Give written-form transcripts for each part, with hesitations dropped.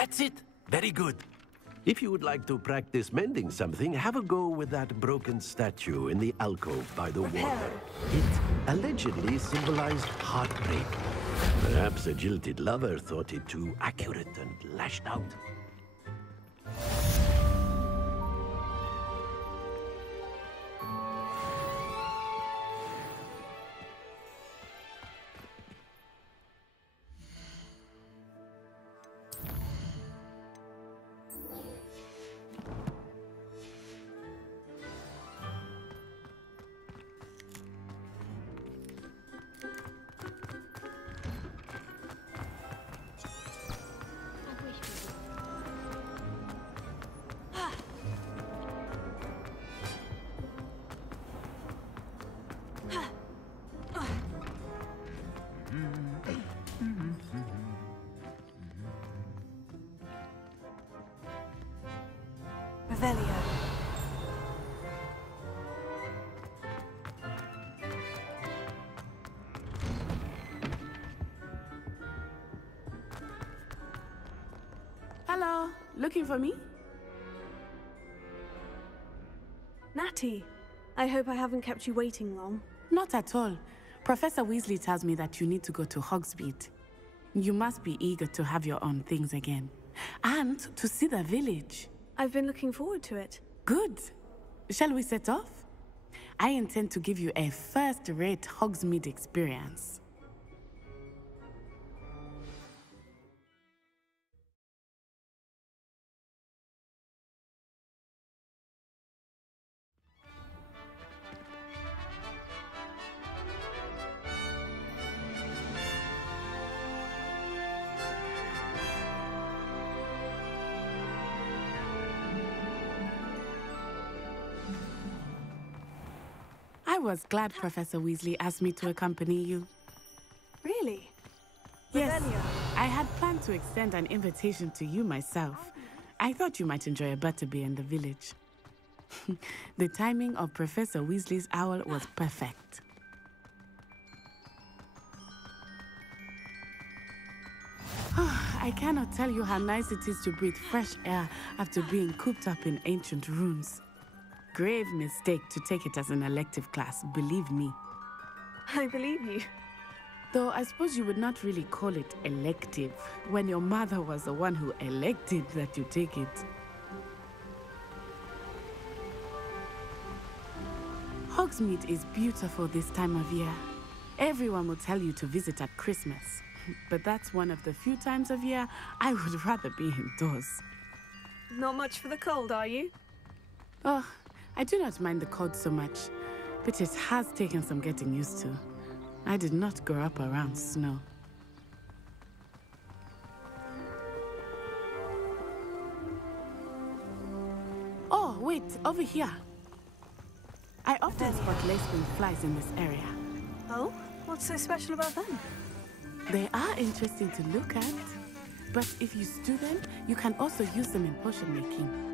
That's it. Very good. If you would like to practice mending something, have a go with that broken statue in the alcove by the water. It allegedly symbolized heartbreak. Perhaps a jilted lover thought it too accurate and lashed out. Revelio. Hello, looking for me? Natty, I hope I haven't kept you waiting long. Not at all. Professor Weasley tells me that you need to go to Hogsmeade. You must be eager to have your own things again. And to see the village. I've been looking forward to it. Good. Shall we set off? I intend to give you a first-rate Hogsmeade experience. I was glad Professor Weasley asked me to accompany you. Really? Yes, Revelio. I had planned to extend an invitation to you myself. I thought you might enjoy a butterbeer in the village. The timing of Professor Weasley's owl was perfect. I cannot tell you how nice it is to breathe fresh air after being cooped up in ancient rooms. Grave mistake to take it as an elective class, believe me. I believe you. Though I suppose you would not really call it elective when your mother was the one who elected that you take it. Hogsmeade is beautiful this time of year. Everyone will tell you to visit at Christmas, but that's one of the few times of year I would rather be indoors. Not much for the cold, are you? Oh, I do not mind the cold so much, but it has taken some getting used to. I did not grow up around snow. Oh, wait, over here. I often spot lacewing flies in this area. Oh? What's so special about them? They are interesting to look at, but if you stew them, you can also use them in potion making.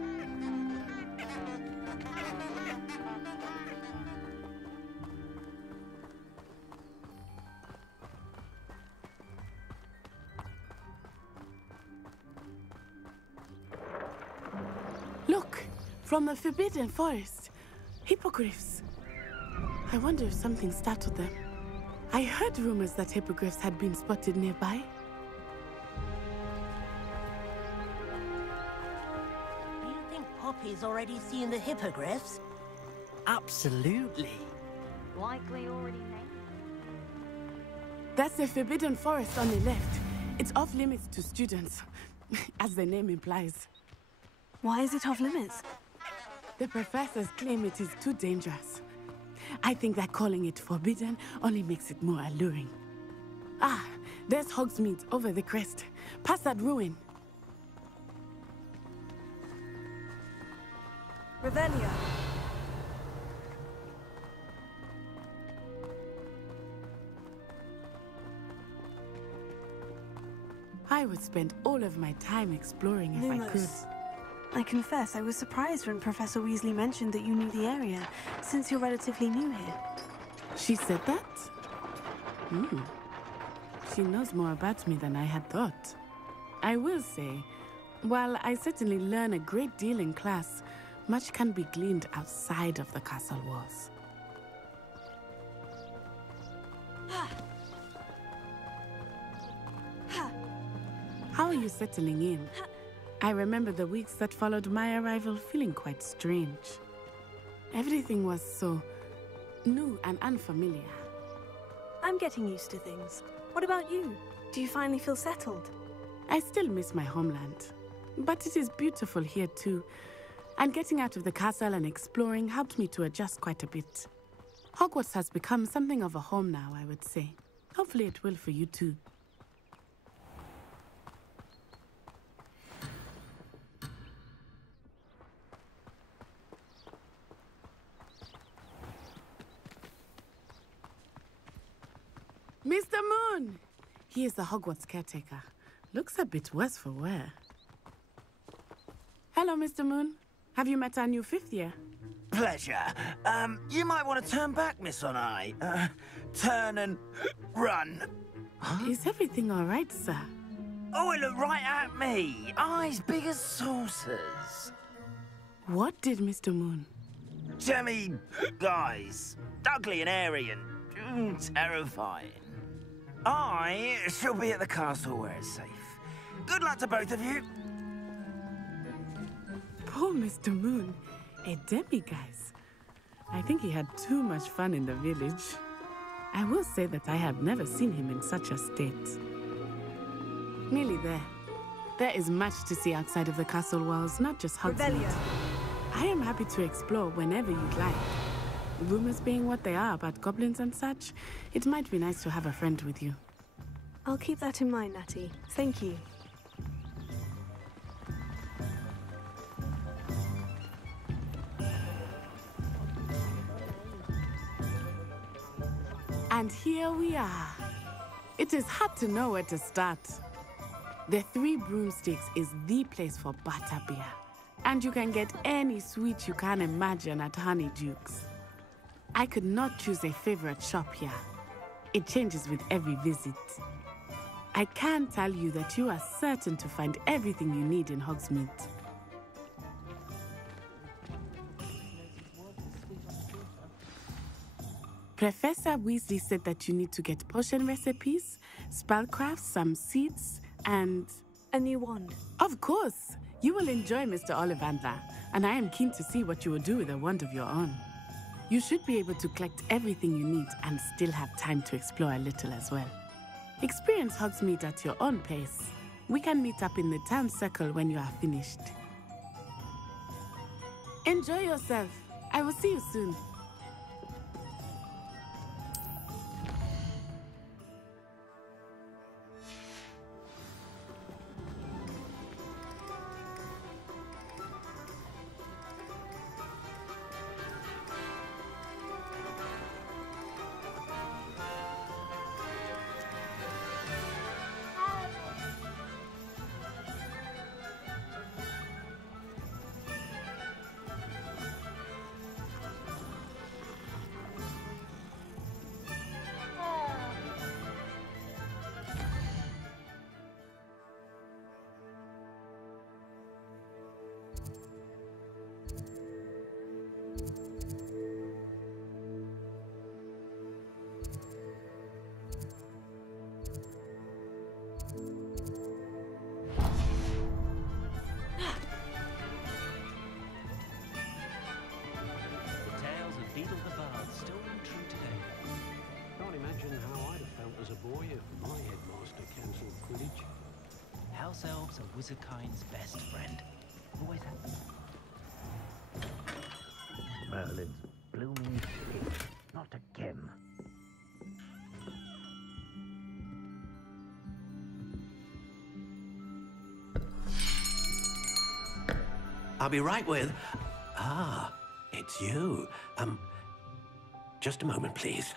Look, from the Forbidden Forest. Hippogriffs. I wonder if something startled them. I heard rumors that hippogriffs had been spotted nearby. Do you think Poppy's already seen the hippogriffs? Absolutely. Likely already named. That's the Forbidden Forest on the left. It's off limits to students, as the name implies. Why is it off limits? The professors claim it is too dangerous. I think that calling it forbidden only makes it more alluring. Ah, there's Hogsmeade over the crest. Past that ruin. Revelio. I would spend all of my time exploring if I could. Lumos. I confess, I was surprised when Professor Weasley mentioned that you knew the area, since you're relatively new here. She said that? She knows more about me than I had thought. I will say, While I certainly learn a great deal in class, much can be gleaned outside of the castle walls. How are you settling in? I remember the weeks that followed my arrival feeling quite strange. Everything was so new and unfamiliar. I'm getting used to things. What about you? Do you finally feel settled? I still miss my homeland, but it is beautiful here too. And getting out of the castle and exploring helped me to adjust quite a bit. Hogwarts has become something of a home now, I would say. Hopefully it will for you too. Mr. Moon! He is the Hogwarts caretaker. Looks a bit worse for wear. Hello, Mr. Moon. Have you met our new 5th year? Pleasure. You might want to turn back, Miss Onai. Turn and run. Is everything all right, sir? Oh, it looked right at me. Eyes big as saucers. What did Mr. Moon? Jemmy guys. Ugly and airy and terrifying. I shall be at the castle where it's safe. Good luck to both of you. Poor Mr. Moon. A demiguise. I think he had too much fun in the village. I will say that I have never seen him in such a state. Nearly there. There is much to see outside of the castle walls, not just Hogsmeade. I am happy to explore whenever you'd like. Rumors being what they are about goblins and such, it might be nice to have a friend with you. I'll keep that in mind, Natty. Thank you. And here we are. It is hard to know where to start. The Three Broomsticks is the place for butterbeer. And you can get any sweet you can imagine at Honeyduke's. I could not choose a favorite shop here. It changes with every visit. I can tell you that you are certain to find everything you need in Hogsmeade. Professor Weasley said that you need to get potion recipes, spellcrafts, some seeds, and... A new wand. Of course! You will enjoy Mr. Ollivander, and I am keen to see what you will do with a wand of your own. You should be able to collect everything you need and still have time to explore a little as well. Experience Hogsmeade at your own pace. We can meet up in the town circle when you are finished. Enjoy yourself. I will see you soon. House elves are wizardkind's best friend. Always have. Merlin's blooming silly. Not again. I'll be right with... Ah, it's you. Just a moment, please.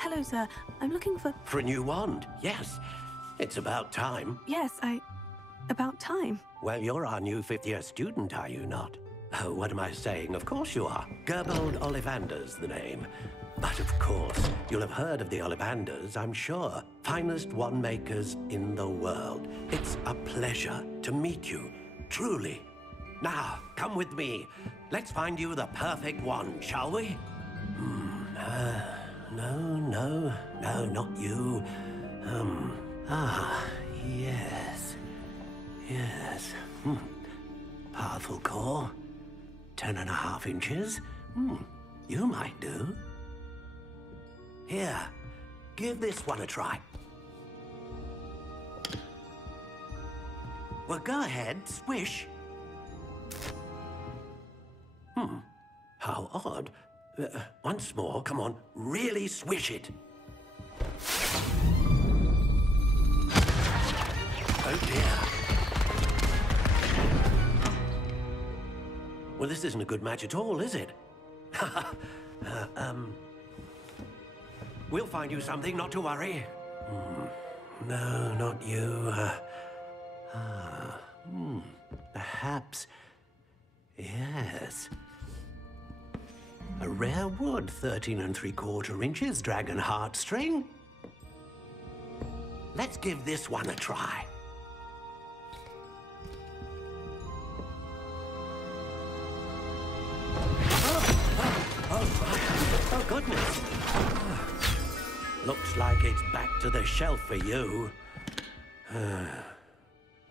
Hello, sir. I'm looking for... For a new wand, yes. It's about time. Yes, About time. Well, you're our new 5th-year student, are you not? Oh, what am I saying? Of course you are. Gerbold Ollivander's the name. But of course, you'll have heard of the Ollivanders, I'm sure. Finest wand makers in the world. It's a pleasure to meet you, truly. Now, come with me. Let's find you the perfect wand, shall we? No, not you. Yes. Yes. Powerful core. 10.5 inches. You might do. Here, give this one a try. Well, go ahead, swish. How odd. Once more, come on, really swish it. Oh dear. Well, this isn't a good match at all, is it? We'll find you something, not to worry. No, not you. Perhaps. Yes. A rare wood, 13 3/4 inches, dragon heartstring. Let's give this one a try. Oh, goodness. Looks like it's back to the shelf for you.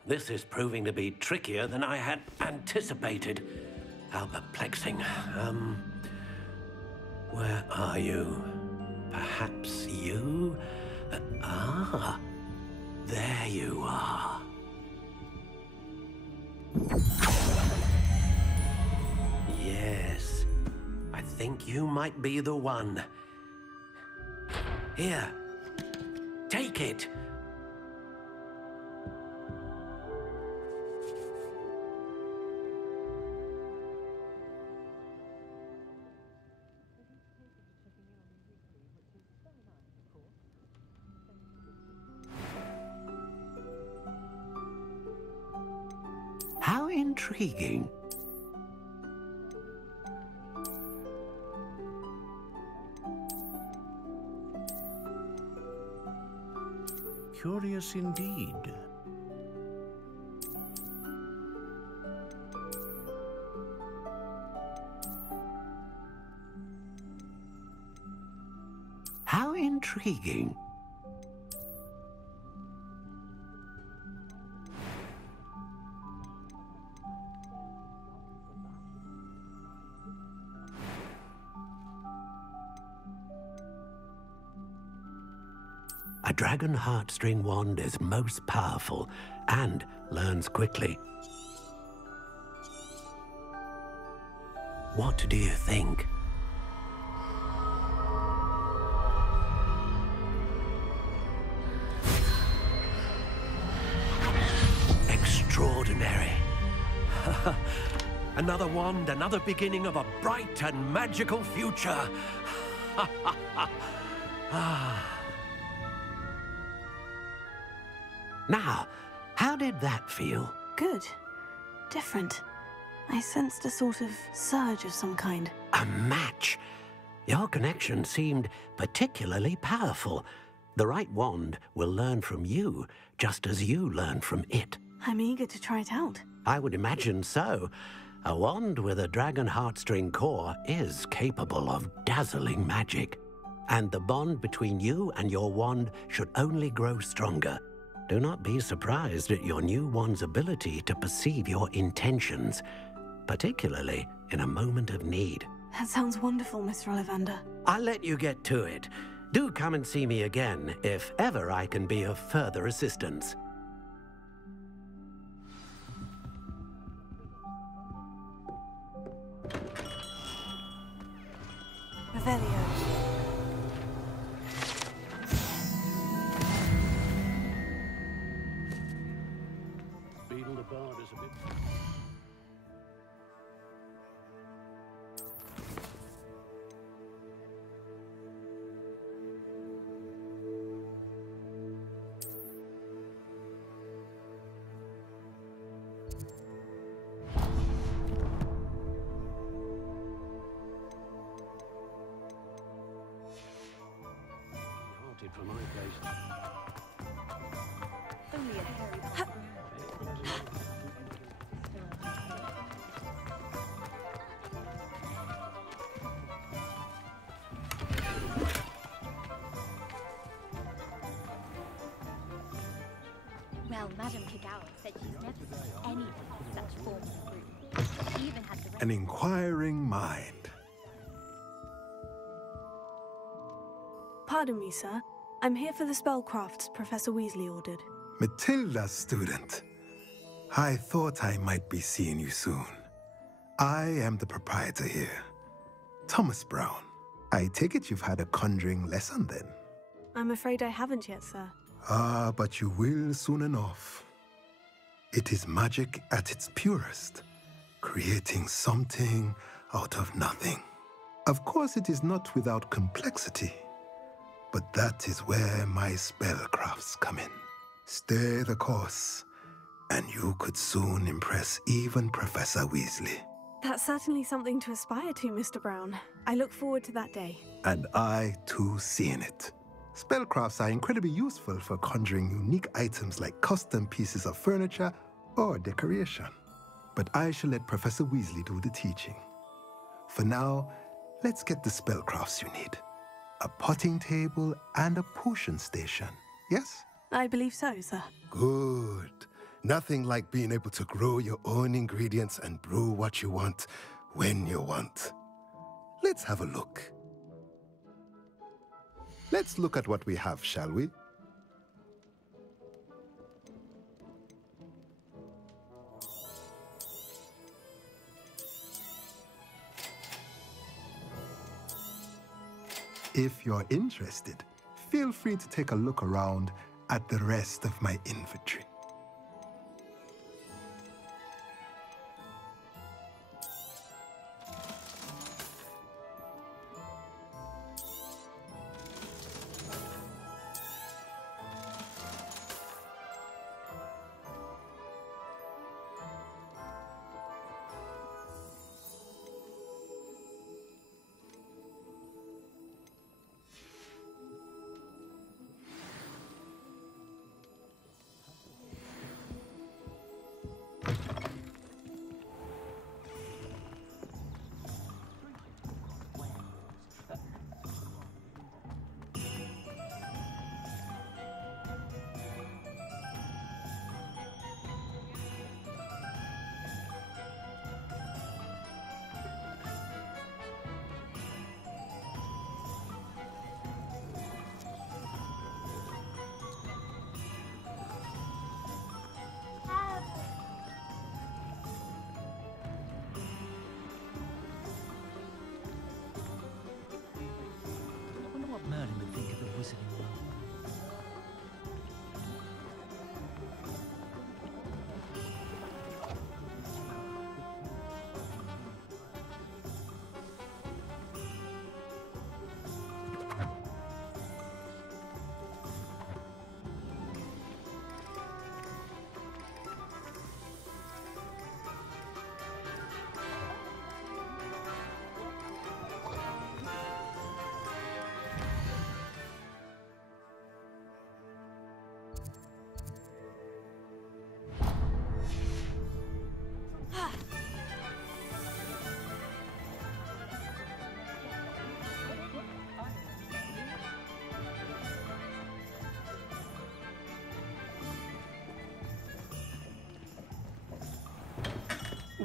This is proving to be trickier than I had anticipated. How perplexing. Where are you? Perhaps you? There you are. Yes, I think you might be the one. Here, take it. How intriguing. Curious indeed. How intriguing. A dragon heartstring wand is most powerful and learns quickly. What do you think? Extraordinary. Another wand, another beginning of a bright and magical future. Now, how did that feel? Good. Different. I sensed a sort of surge of some kind. A match. Your connection seemed particularly powerful. The right wand will learn from you, just as you learn from it. I'm eager to try it out. I would imagine so. A wand with a dragon heartstring core is capable of dazzling magic. And the bond between you and your wand should only grow stronger. Do not be surprised at your new wand's ability to perceive your intentions, particularly in a moment of need. That sounds wonderful, Mr. Ollivander. I'll let you get to it. Do come and see me again if ever I can be of further assistance. Revelio. Beetle the Bard is a bit... it for my taste. Only a hairy Well, Madame Kagawa said she's never seen anyone with such form of fruit. She even had the An inquiring mind. Pardon me, sir. I'm here for the spellcrafts Professor Weasley ordered. Matilda's student. I thought I might be seeing you soon. I am the proprietor here, Thomas Brown. I take it you've had a conjuring lesson then? I'm afraid I haven't yet, sir. Ah, but you will soon enough. It is magic at its purest, creating something out of nothing. Of course, it is not without complexity, but that is where my spellcrafts come in. Stay the course, and you could soon impress even Professor Weasley. That's certainly something to aspire to, Mr. Brown. I look forward to that day. And I, too, seeing it. Spellcrafts are incredibly useful for conjuring unique items like custom pieces of furniture or decoration. But I shall let Professor Weasley do the teaching. For now, let's get the spellcrafts you need. A potting table and a potion station, yes? I believe so, sir. Good. Nothing like being able to grow your own ingredients and brew what you want when you want. Let's have a look. Let's look at what we have, shall we? If you're interested, feel free to take a look around at the rest of my inventory. I wonder what Merlin would think of the Wizarding World.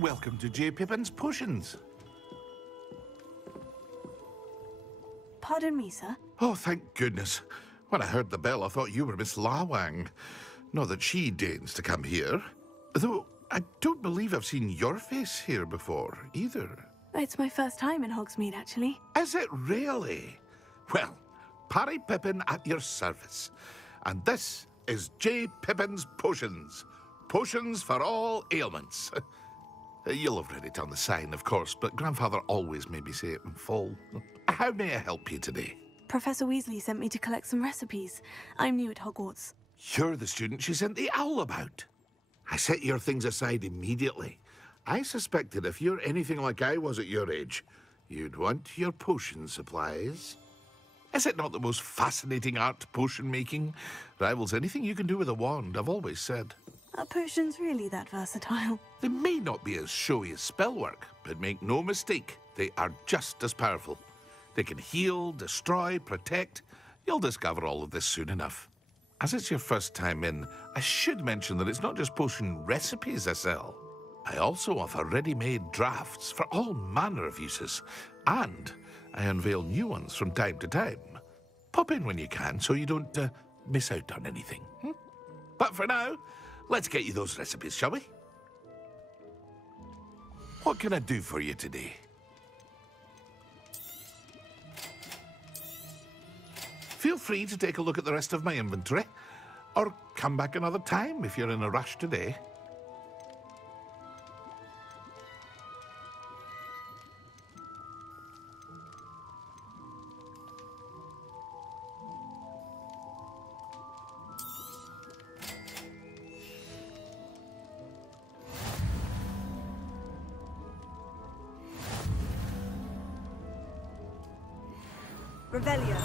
Welcome to J. Pippin's Potions. Pardon me, sir. Oh, thank goodness. When I heard the bell, I thought you were Miss Lawang. Not that she deigns to come here. Though I don't believe I've seen your face here before, either. It's my first time in Hogsmeade, actually. Is it really? Well, Parry Pippin at your service. And this is J. Pippin's Potions. Potions for all ailments. You'll have read it on the sign, of course, but Grandfather always made me say it in full. How may I help you today? Professor Weasley sent me to collect some recipes. I'm new at Hogwarts. You're the student she sent the owl about. I set your things aside immediately. I suspected if you're anything like I was at your age, you'd want your potion supplies. Is it not the most fascinating art, potion making? Rivals anything you can do with a wand, I've always said. Are potions really that versatile? They may not be as showy as spellwork, but make no mistake, they are just as powerful. They can heal, destroy, protect. You'll discover all of this soon enough. As it's your first time in, I should mention that it's not just potion recipes I sell. I also offer ready-made drafts for all manner of uses, and I unveil new ones from time to time. Pop in when you can so you don't miss out on anything. But for now, let's get you those recipes, shall we? What can I do for you today? Feel free to take a look at the rest of my inventory, or come back another time if you're in a rush today. Revelio.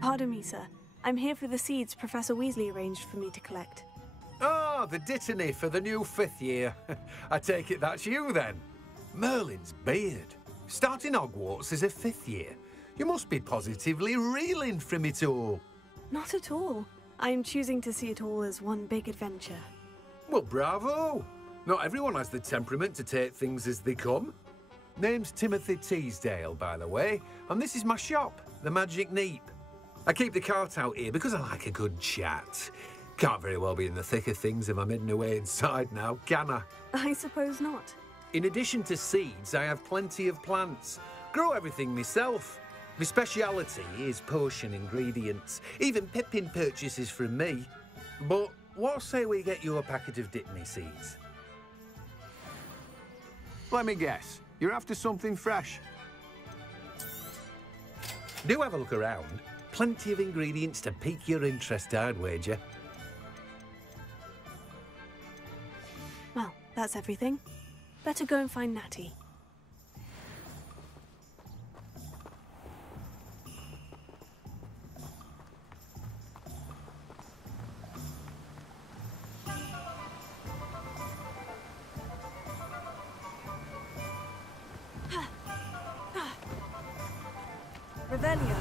Pardon me, sir. I'm here for the seeds Professor Weasley arranged for me to collect. Ah, the dittany for the new 5th year. I take it that's you, then. Merlin's beard. Starting Hogwarts as a 5th year. You must be positively reeling from it all. Not at all. I'm choosing to see it all as one big adventure. Well, bravo. Not everyone has the temperament to take things as they come. Name's Timothy Teasdale, by the way, and this is my shop, the Magic Neep. I keep the cart out here because I like a good chat. Can't very well be in the thick of things if I'm hidden away inside now, can I? I suppose not. In addition to seeds, I have plenty of plants. Grow everything myself. My speciality is potion ingredients. Even Pippin purchases from me. But what say we get you a packet of Dittany seeds? Let me guess. You're after something fresh? Do have a look around. Plenty of ingredients to pique your interest, I'd wager. Well, that's everything. Better go and find Natty. Revelio.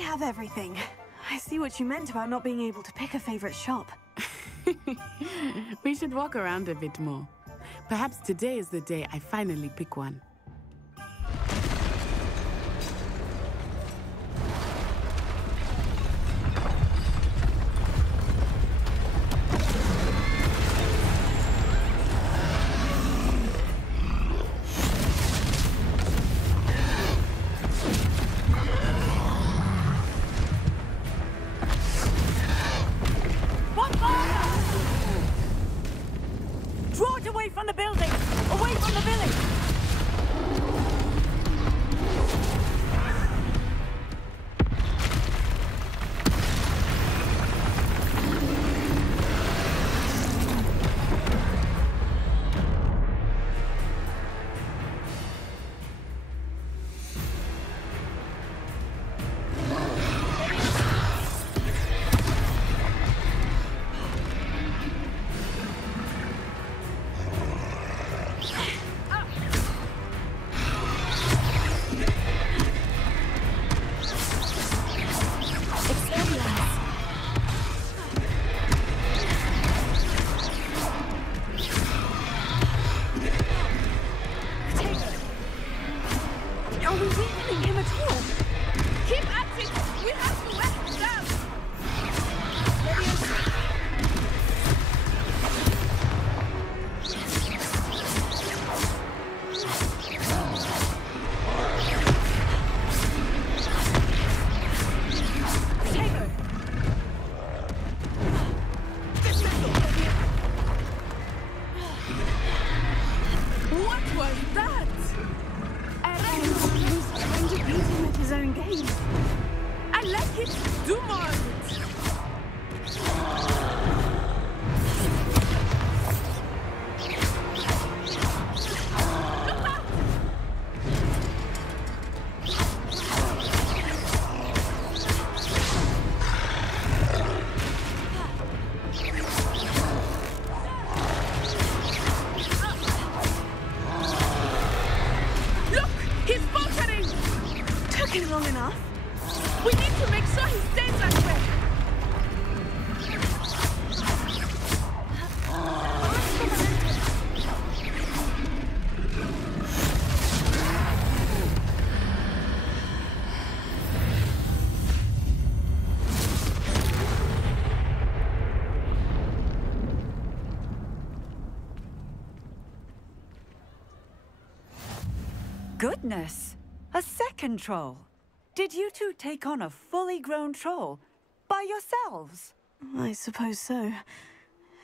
have everything. I see what you meant about not being able to pick a favorite shop. We should walk around a bit more. Perhaps today is the day I finally pick one. Goodness! A second troll! Did you two take on a fully grown troll by yourselves? I suppose so.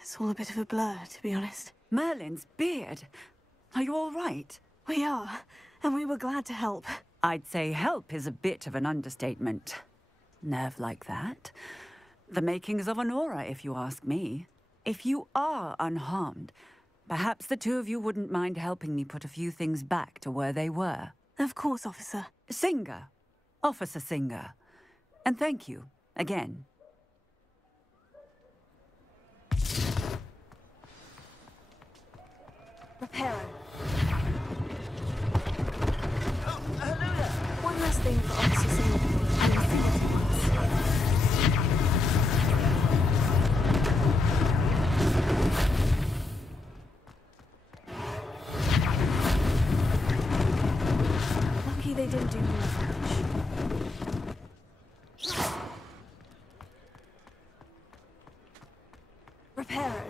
It's all a bit of a blur, to be honest. Merlin's beard. Are you all right? We are, and we were glad to help. I'd say help is a bit of an understatement. Nerve like that. The makings of an aura, if you ask me. If you are unharmed, perhaps the two of you wouldn't mind helping me put a few things back to where they were. Of course, officer. Singer. Officer Singer. And thank you, again. Reparo. Oh, hello there. One last thing for Officer Singer. And the fingertip Lucky they didn't do more damage. Reparo.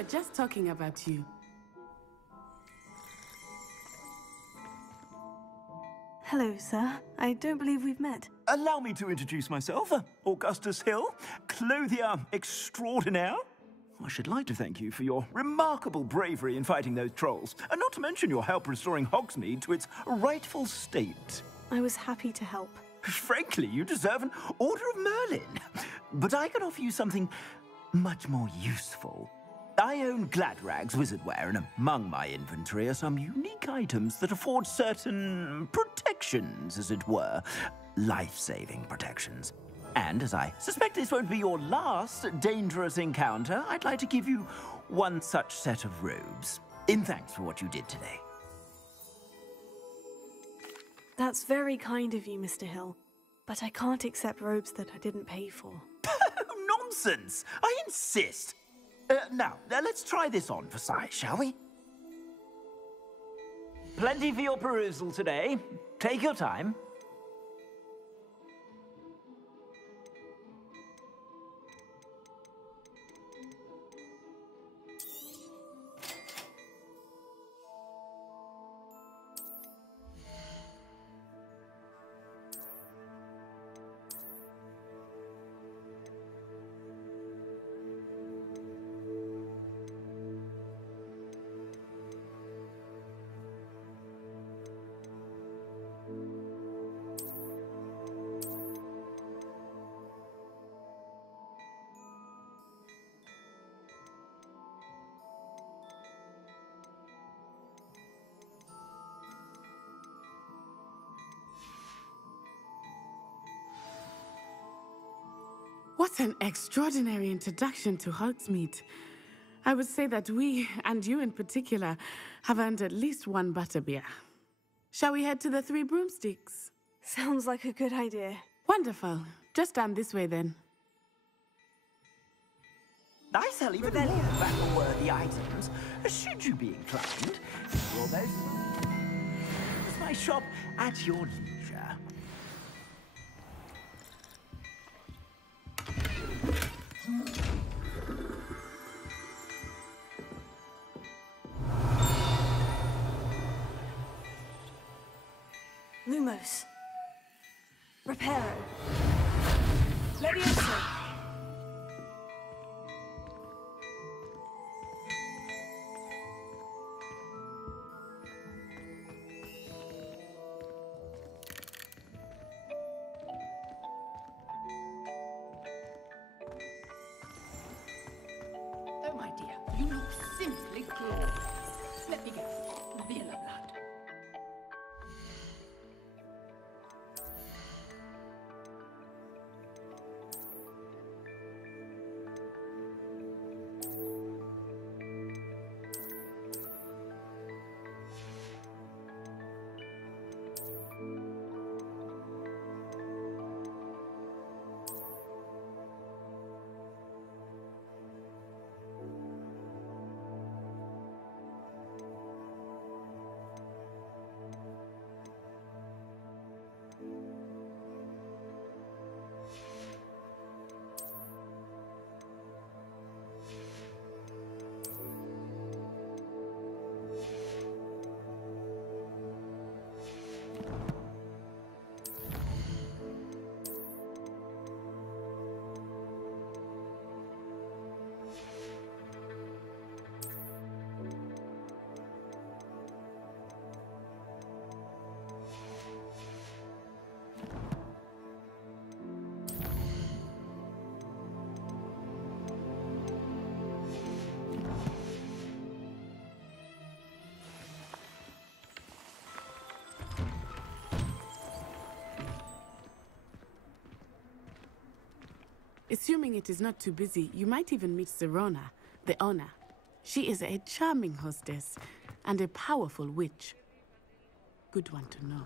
were just talking about you. Hello, sir. I don't believe we've met. Allow me to introduce myself, Augustus Hill, clothier extraordinaire. I should like to thank you for your remarkable bravery in fighting those trolls, and not to mention your help restoring Hogsmeade to its rightful state. I was happy to help. Frankly, you deserve an Order of Merlin. But I can offer you something much more useful. I own Gladrag's wizardware, and among my inventory are some unique items that afford certain protections, as it were. Life-saving protections. And as I suspect this won't be your last dangerous encounter, I'd like to give you one such set of robes, in thanks for what you did today. That's very kind of you, Mr. Hill. But I can't accept robes that I didn't pay for. Nonsense! I insist! Now, let's try this on for size, shall we? Plenty for your perusal today. Take your time. What an extraordinary introduction to Hogsmeade. I would say that we, and you in particular, have earned at least one butterbeer. Shall we head to the Three Broomsticks? Sounds like a good idea. Wonderful. Just down this way then. I sell even more battle-worthy items, should you be inclined. Almost. It's my shop at your leisure. Lumos. Reparo. Levioso. Oh, my dear, you look simply glorious. Let me guess, Villa blood. Assuming it is not too busy, you might even meet Serona, the owner. She is a charming hostess and a powerful witch. Good one to know.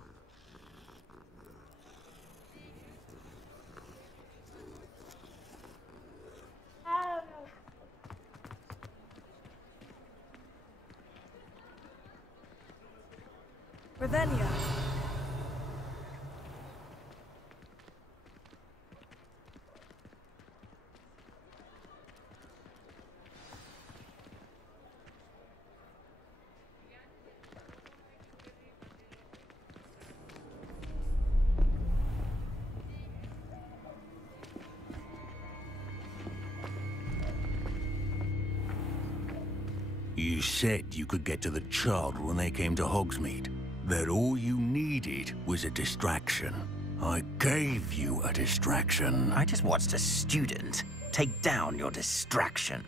Revelio. You said you could get to the child when they came to Hogsmeade. That all you needed was a distraction. I gave you a distraction. I just watched a student take down your distraction.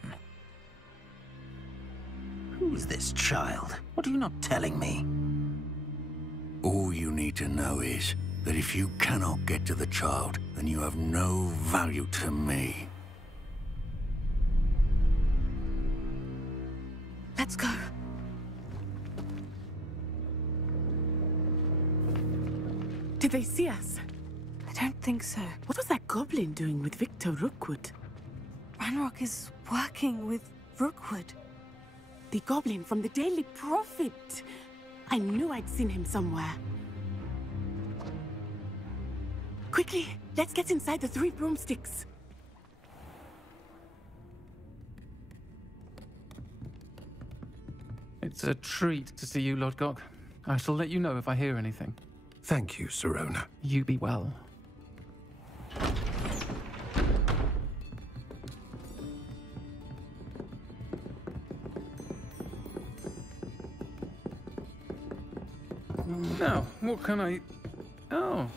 Who's this child? What are you not telling me? All you need to know is that if you cannot get to the child, then you have no value to me. Let's go. Did they see us? I don't think so. What was that goblin doing with Victor Rookwood? Ranrock is working with Rookwood. The goblin from the Daily Prophet. I knew I'd seen him somewhere. Quickly, let's get inside the 3 broomsticks. It's a treat to see you, Lodgok. I shall let you know if I hear anything. Thank you, Sirona. You be well. Now, what can I... Oh,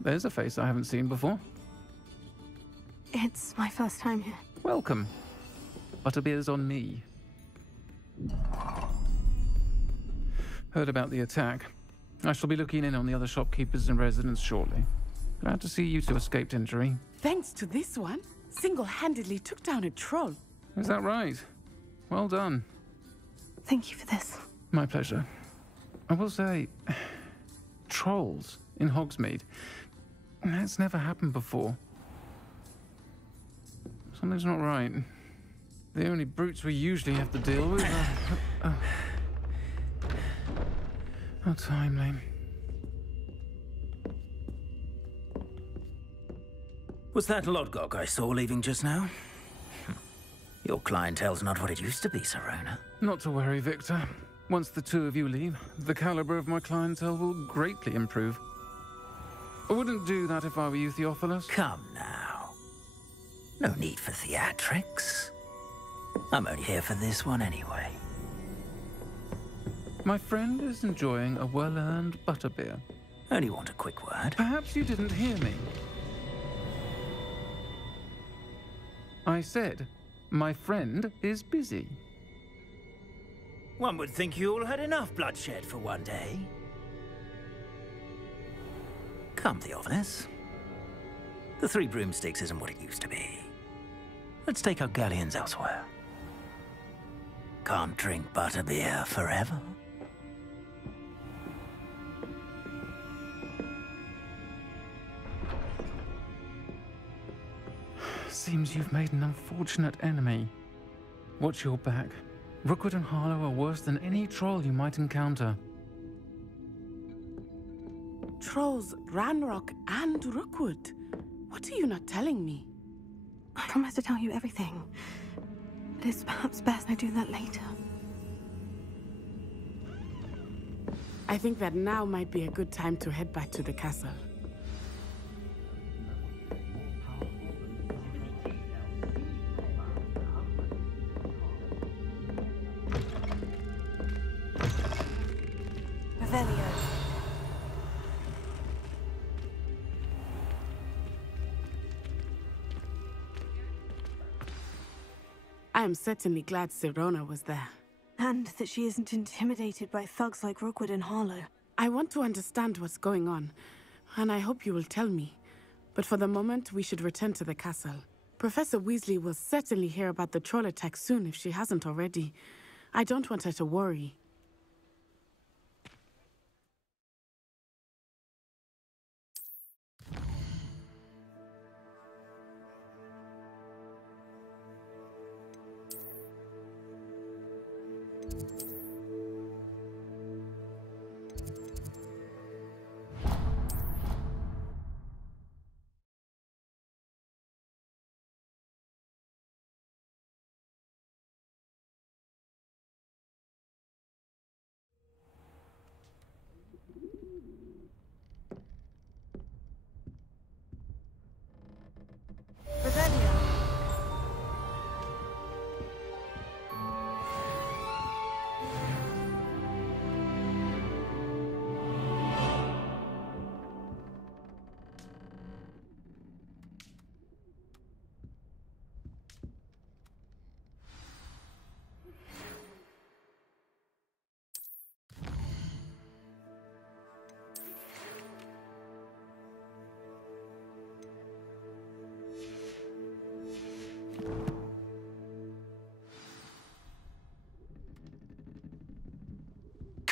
there's a face I haven't seen before. It's my first time here. Welcome. Butterbeer's on me. Heard about the attack. I shall be looking in on the other shopkeepers and residents shortly. Glad to see you two escaped injury. Thanks to this one, single-handedly took down a troll. Is that right? Well done. Thank you for this. My pleasure. I will say, trolls in Hogsmeade. That's never happened before. Something's not right. The only brutes we usually have to deal with are... How timely. Was that Lodgok I saw leaving just now? Your clientele's not what it used to be, Sirona. Not to worry, Victor. Once the two of you leave, the caliber of my clientele will greatly improve. I wouldn't do that if I were you, Theophilus. Come now. No need for theatrics. I'm only here for this one anyway. My friend is enjoying a well-earned butterbeer. Only want a quick word. Perhaps you didn't hear me. I said, my friend is busy. One would think you all had enough bloodshed for one day. Come, Theophilus. The 3 broomsticks isn't what it used to be. Let's take our galleons elsewhere. Can't drink butterbeer forever. Seems you've made an unfortunate enemy. Watch your back. Rookwood and Harlow are worse than any troll you might encounter. Trolls, Ranrock, and Rookwood. What are you not telling me? I promise to tell you everything. But it's perhaps best I do that later. I think that now might be a good time to head back to the castle. Revelio. I am certainly glad Sirona was there. And that she isn't intimidated by thugs like Rookwood and Harlow. I want to understand what's going on, and I hope you will tell me. But for the moment, we should return to the castle. Professor Weasley will certainly hear about the troll attack soon if she hasn't already. I don't want her to worry.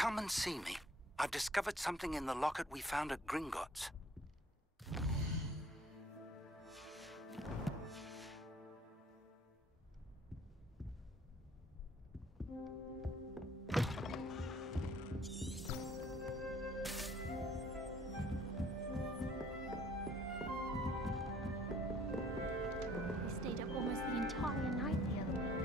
Come and see me. I've discovered something in the locket we found at Gringotts. We stayed up almost the entire night the other week.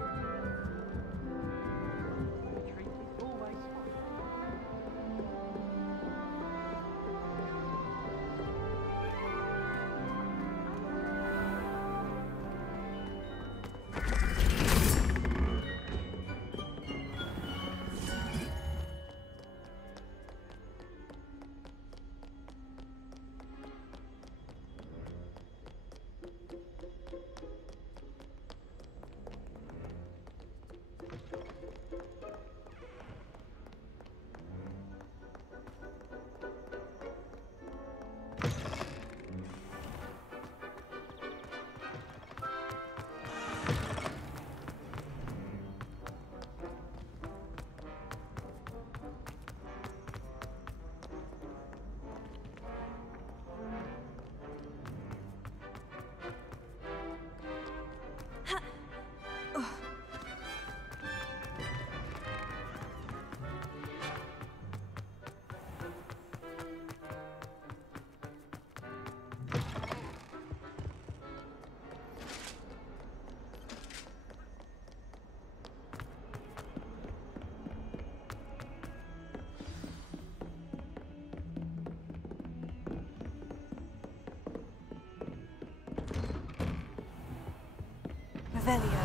Revelio.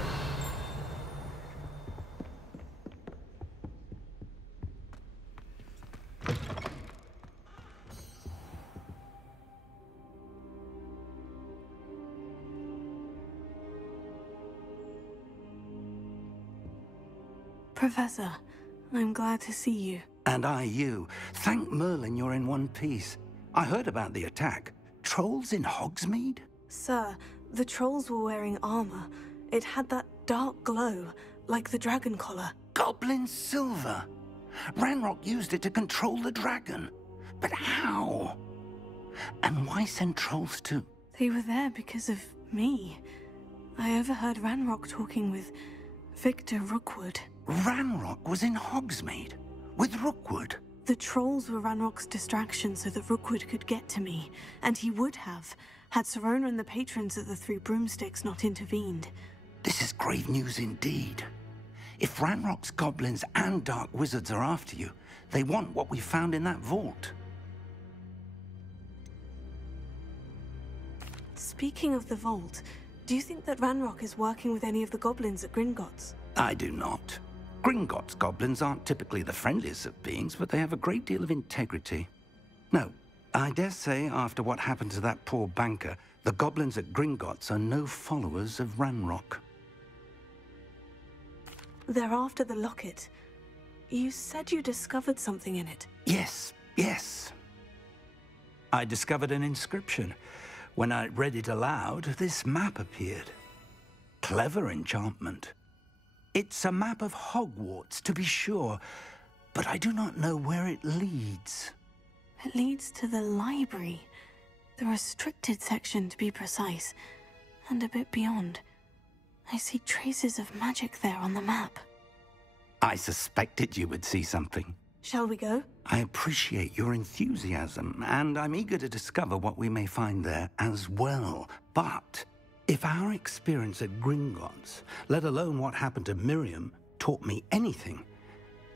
Professor, I'm glad to see you. And I you. Thank Merlin you're in one piece. I heard about the attack. Trolls in Hogsmeade? Sir, the trolls were wearing armor. It had that dark glow, like the dragon collar. Goblin silver. Ranrock used it to control the dragon. But how? And why send trolls too? They were there because of me. I overheard Ranrock talking with Victor Rookwood. Ranrock was in Hogsmeade? With Rookwood? The trolls were Ranrock's distraction so that Rookwood could get to me. And he would have, had Sirona and the patrons of the Three Broomsticks not intervened. This is grave news indeed. If Ranrock's goblins and dark wizards are after you, they want what we found in that vault. Speaking of the vault, do you think that Ranrock is working with any of the goblins at Gringotts? I do not. Gringotts goblins aren't typically the friendliest of beings, but they have a great deal of integrity. No, I dare say after what happened to that poor banker, the goblins at Gringotts are no followers of Ranrock. They're after the locket. You said you discovered something in it. Yes, yes. I discovered an inscription. When I read it aloud, this map appeared. Clever enchantment. It's a map of Hogwarts, to be sure, but I do not know where it leads. It leads to the library. The restricted section, to be precise, and a bit beyond. I see traces of magic there on the map. I suspected you would see something. Shall we go? I appreciate your enthusiasm, and I'm eager to discover what we may find there as well. But if our experience at Gringotts, let alone what happened to Miriam, taught me anything,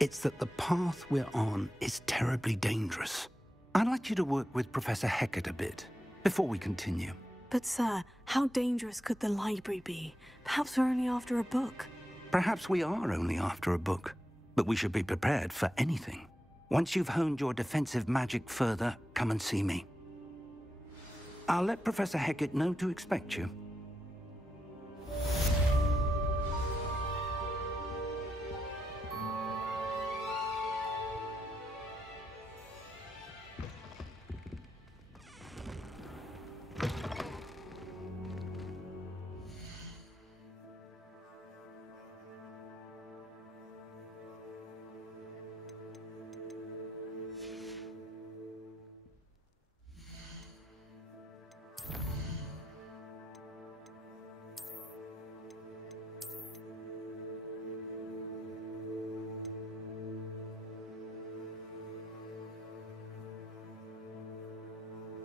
it's that the path we're on is terribly dangerous. I'd like you to work with Professor Hecat a bit before we continue. But sir, how dangerous could the library be? Perhaps we're only after a book. Perhaps we are only after a book, but we should be prepared for anything. Once you've honed your defensive magic further, come and see me. I'll let Professor Hecat know to expect you.